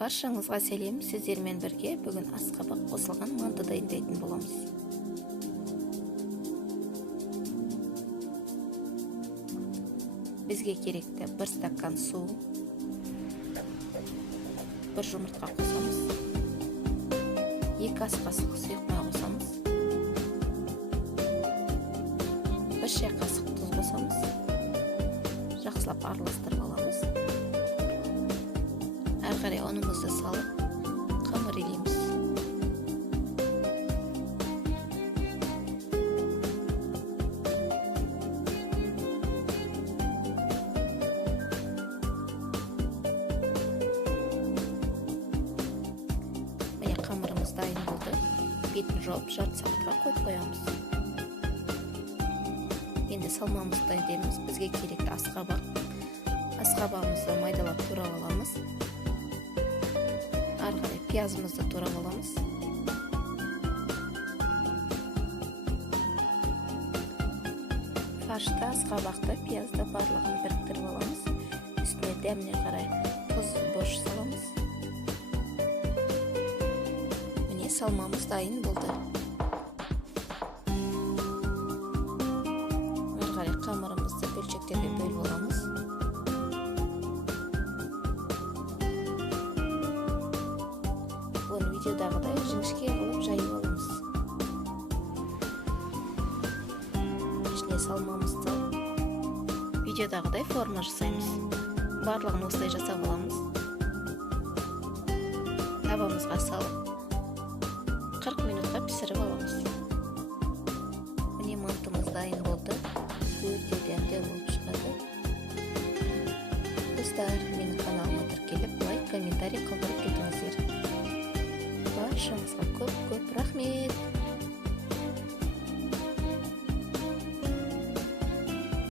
Баршаңызға сәлем. Сіздермен бірге бүгін асқабақ қосылған манты дайындайтын боламыз. Бізге керекті 1 стакан су, 1 жұмыртқа қосамыз, 2 ас қасық сұйық май қосамыз, 1 шай қасық тұз қосамыз. Жақсылап араластырып аламыз. Әрі қарай ұнымызды салып, қамыр илейміз. Міне қамырымыз дайын болды. Бетін жауып, жарты сағатқа қойып қоямыз. Енді салмамызды дайындаймыз. Бізге керекті асқабақ. Асқабағымызды майдалап турап аламыз. Ары қарай пиязымызды турап аламыз. Фаршты, асқабақты, пиязды барлығын біріктіріп аламыз. Үстіне дәміне қарай тұз, борщ саламыз. Міне салмамыз дайын болды. Ары қарай қамырымызды бөлшектерге бөліп аламыз. Оны видеодағыдай жіңішке қылып жайып аламыз. Ішіне салмамызды видеодағыдай форма жасаймыз. Барлығын осылай жасап аламыз. Табамызға салып 40 минутқа пісіріп аламыз. Міне мантымыз дайын болды. Өте дәмді болып шығады. Достар, менің каналыма тіркеліп, лайк, комментарий қалдырып кетіңіздер. Баршаңызға көп рахмет.